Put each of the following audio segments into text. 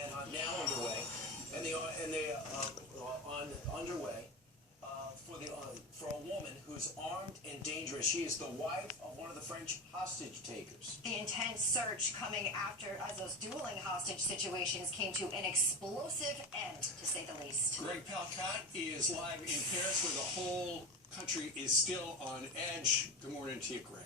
manhunt now underway, underway for a woman who's armed and dangerous. She is the wife of one of the French hostage takers. The intense search coming after as those dueling hostage situations came to an explosive end, to say the least. Greg Palcott is live in Paris, where the whole country is still on edge. Good morning to you, Greg.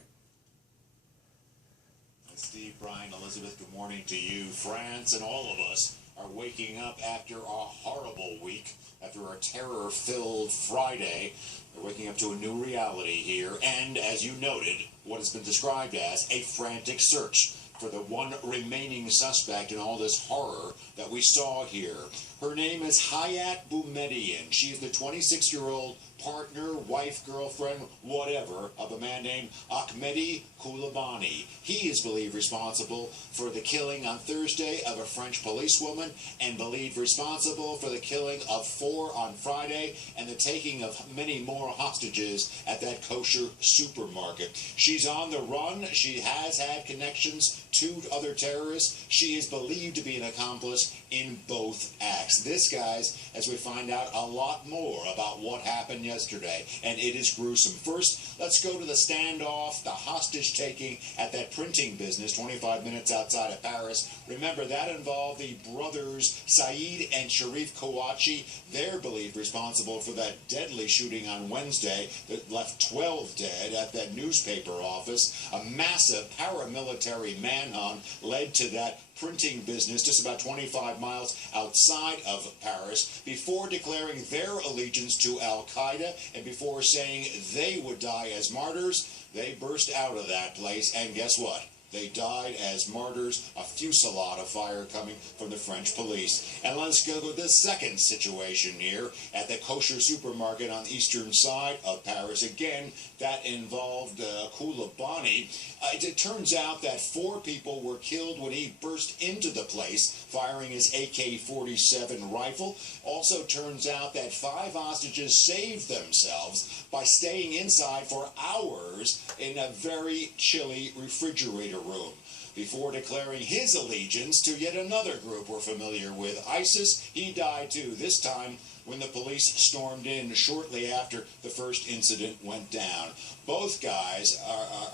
Steve, Brian, Elizabeth, good morning to you. France and all of us are waking up after a horrible week, after a terror-filled Friday. We're waking up to a new reality here, and as you noted, what has been described as a frantic search for the one remaining suspect in all this horror that we saw here. Her name is Hayat Boumediene. She is the 26-year-old partner, wife, girlfriend, whatever, of a man named Ahmedi Coulibaly. He is believed responsible for the killing on Thursday of a French policewoman and believed responsible for the killing of 4 on Friday and the taking of many more hostages at that kosher supermarket. She's on the run. She has had connections to other terrorists. She is believed to be an accomplice in both acts. This, guys, as we find out a lot more about what happened yesterday, and it is gruesome. First, let's go to the standoff, the hostage-taking at that printing business 25 minutes outside of Paris. Remember, that involved the brothers Saeed and Sharif Kouachi. They're believed responsible for that deadly shooting on Wednesday that left 12 dead at that newspaper office. A massive paramilitary manhunt led to that printing business just about 25 miles outside of Paris before declaring their allegiance to Al-Qaeda and before saying they would die as martyrs. They burst out of that place, and guess what? They died as martyrs, a fusillade of fire coming from the French police. And let's go to the second situation here at the kosher supermarket on the eastern side of Paris. Again, that involved Coulibaly. It turns out that 4 people were killed when he burst into the place, firing his AK-47 rifle. Also turns out that 5 hostages saved themselves by staying inside for hours in a very chilly refrigerator room before declaring his allegiance to yet another group we're familiar with, ISIS. He died too, this time when the police stormed in shortly after the first incident went down. Both guys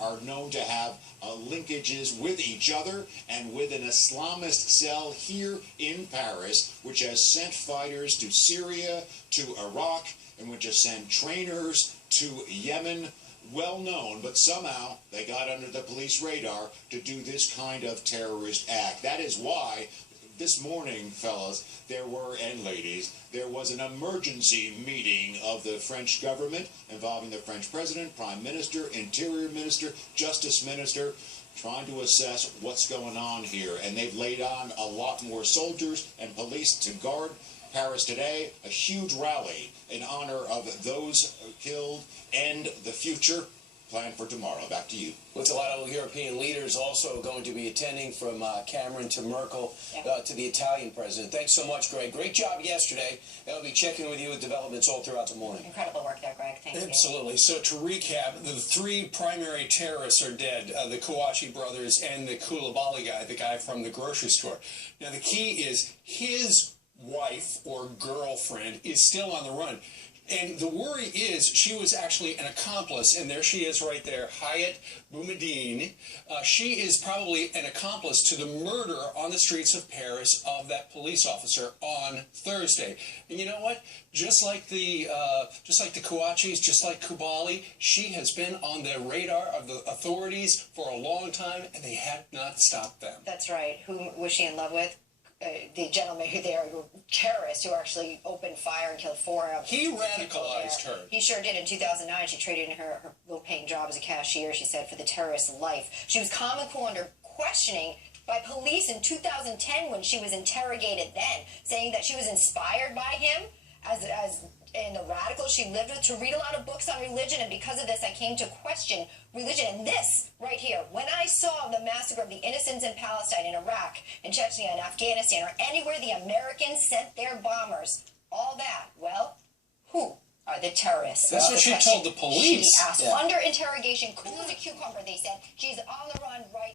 are known to have linkages with each other and with an Islamist cell here in Paris, which has sent fighters to Syria, to Iraq, and which has sent trainers to Yemen. Well known, but somehow they got under the police radar to do this kind of terrorist act. That is why this morning, fellas, and ladies, there was an emergency meeting of the French government involving the French president, prime minister, interior minister, justice minister, trying to assess what's going on here. And they've laid on a lot more soldiers and police to guard Paris today. A huge rally in honor of those killed and the future planned for tomorrow. Back to you. With a lot of European leaders also going to be attending, from Cameron to Merkel to the Italian president. Thanks so much, Greg. Great job yesterday. And I'll be checking with you with developments all throughout the morning. Incredible work there, Greg. Thank you. Absolutely. So to recap, the 3 primary terrorists are dead, the Kouachi brothers and the Coulibaly guy, the guy from the grocery store. Now, the key is his wife or girlfriend is still on the run. And the worry is she was actually an accomplice, and there she is right there, Hayat Boumediene. She is probably an accomplice to the murder on the streets of Paris of that police officer on Thursday. And you know what? Just like the Kouachis, just like Coulibaly, she has been on the radar of the authorities for a long time, and they have not stopped them. That's right. Who was she in love with? The gentleman who they are terrorists who actually opened fire and killed 4 of them. He radicalized her. He sure did. In 2009, she traded in her low-paying job as a cashier, she said, for the terrorist life. She was calm and cool under questioning by police in 2010 when she was interrogated then, saying that she was inspired by him as and the radicals she lived with to read a lot of books on religion, and because of this I came to question religion. And this right here, when I saw the massacre of the innocents in Palestine, in Iraq, in Chechnya, in Afghanistan, or anywhere the Americans sent their bombers, all that, well, who are the terrorists? That's what she told the police. She asked under interrogation, cool as a cucumber, they said. She's on the run right